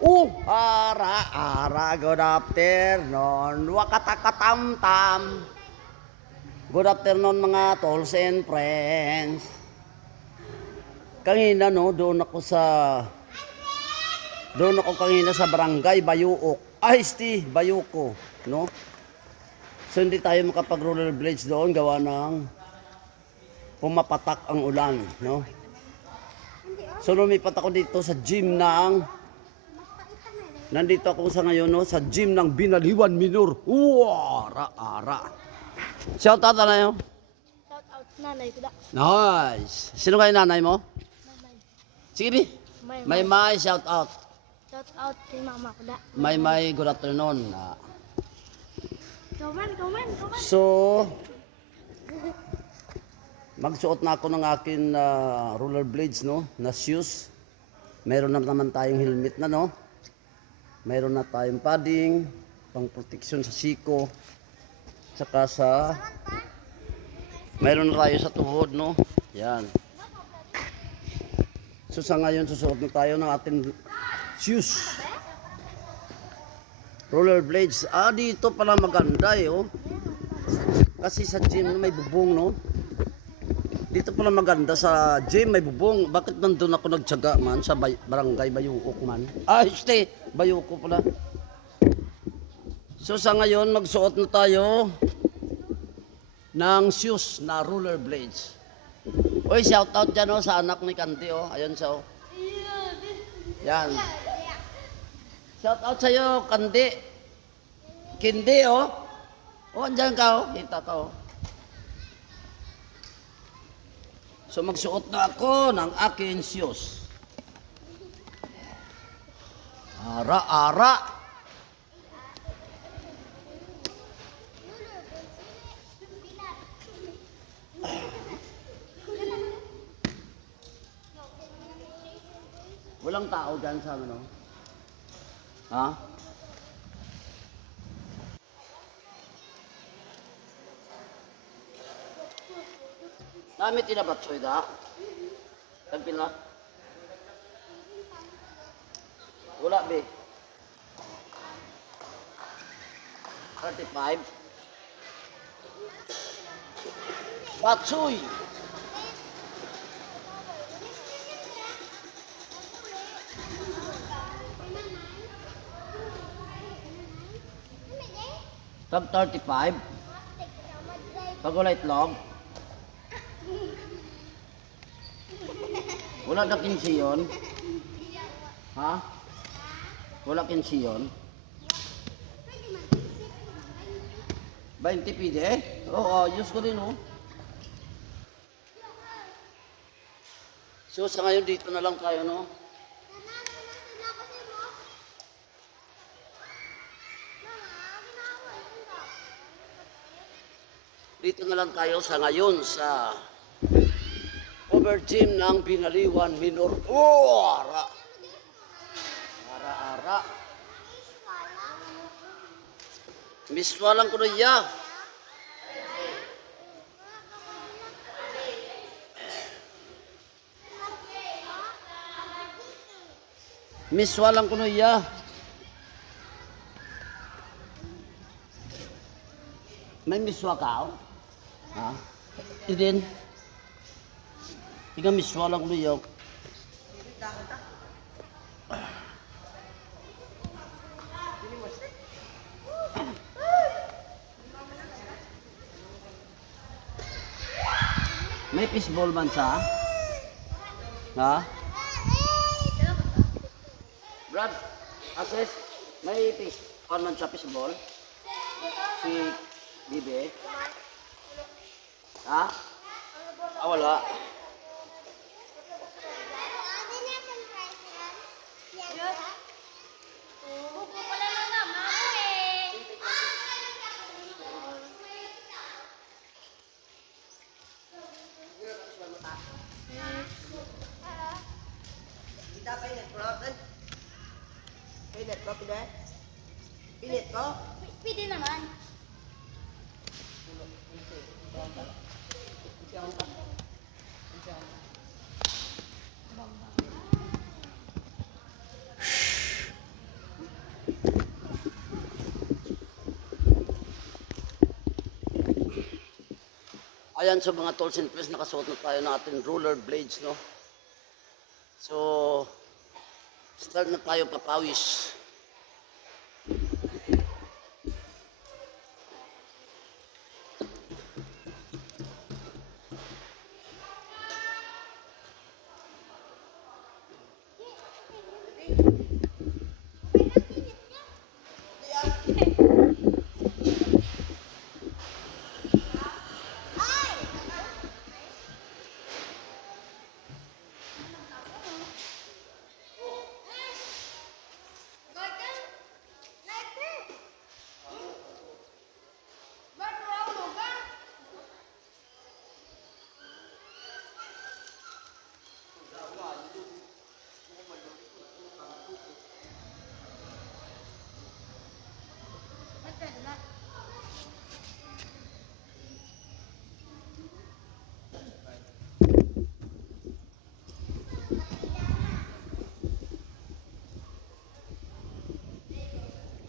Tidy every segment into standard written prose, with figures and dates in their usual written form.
Good afternoon. Wakatakatam-tam. Good afternoon mga tolls and friends. Kanina no, doon ako kanina sa barangay Bayuok. Bayuko, no? So hindi tayo makapag-roller blades doon gawa ng pumapatak ang ulan, no? So lumipat ako dito sa gym nandito ako sa ngayon, no, sa gym ng Binaliwan Minor. Shout out na yun. Shout out nanay ko da. Nice. Sino kayo nanay mo? Nanay. Sige, Bi. May shout out. Shout out kay mama ko da. May good afternoon. Comment. So, magsuot na ako ng akin rollerblades, no, na shoes. Meron na naman tayong helmet na, no. Mayroon na tayong padding, pang protection sa siko, saka mayroon na tayo sa tuhod, no? Yan. So sa ngayon, susuot na tayo ng ating shoes. Rollerblades. Dito pala maganda oh. Kasi sa gym may bubong, no? Dito pala maganda sa gym, may bubong. Bakit nandun ako nagtsaga man sa barangay Bayuok man? Bayuko pala. So sa ngayon, magsuot na tayo ng shoes na rollerblades. Uy, shout out dyan sa anak ni Candy Ayun siya Yan. Shout out sa'yo, Candy. Candy andyan ka Kita ka So magsuot na ako ng aking shoes. Ara. Walang tao dyan sa ano? Ha? Dami tinabatsoy da. Tagpila. Wala be. 35. Batsoy. Tag 35. Pagulay itlog. Wala na 15 yun. Ha? Wala 15 yun. 20 pide Oo, use ko rin So sa ngayon dito na lang tayo, no? Dito na lang tayo sa ngayon sa cover gym ng Binaliwan Minor. Ara. Miswalang ko na iya. Miswalang ko na iya. May miswa ka? Ha? Idin. Ika miswalang ko na iya. May fishball man sa? Ha? Brad, access, may fish. Man sa fishball? Si Bibe? Ha? Wala. Kita pinit ko natin. Pinit ko, pinit. Pinit ko. Pwede naman. Ayan sa mga tools and twists, nakasuot na tayo ng ating roller blades, no? So, start na tayo papawis.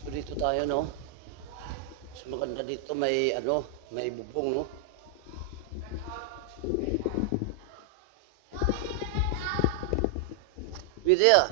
So dito tayo, no? So maganda dito may ano, may bubong, no? Vidya.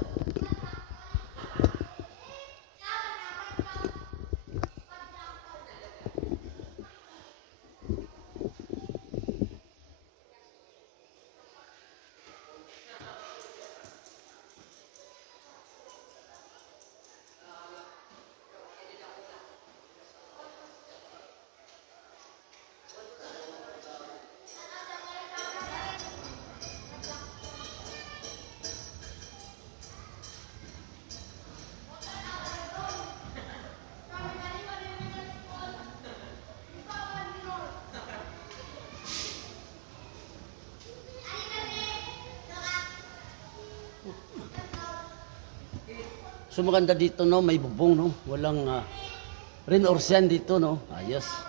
So maganda dito, no? May bubong, no? Walang rain or shine dito, no? Ayos.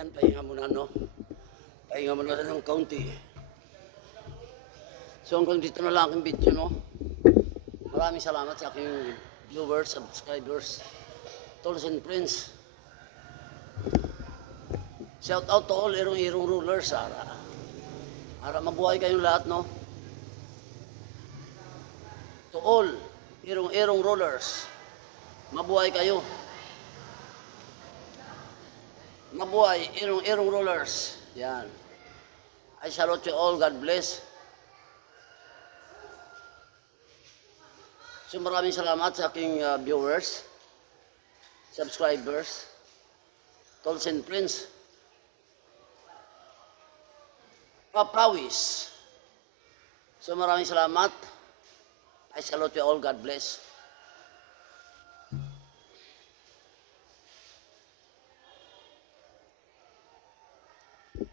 yan, pahinga muna, no? Pahinga muna lang ng kaunti. So hanggang dito na lang aking video, no? Maraming salamat sa aking viewers, subscribers, tolls and friends. Shout out to all irong-irong rulers, para mabuhay kayong lahat, no? To all irong-irong rulers, mabuhay kayo. Mabuhay, irong-irong rulers. Yan. I salute you all. God bless. So maraming salamat sa aking viewers, subscribers, tolls and friends. Papawis. So maraming salamat. I salute you all. God bless.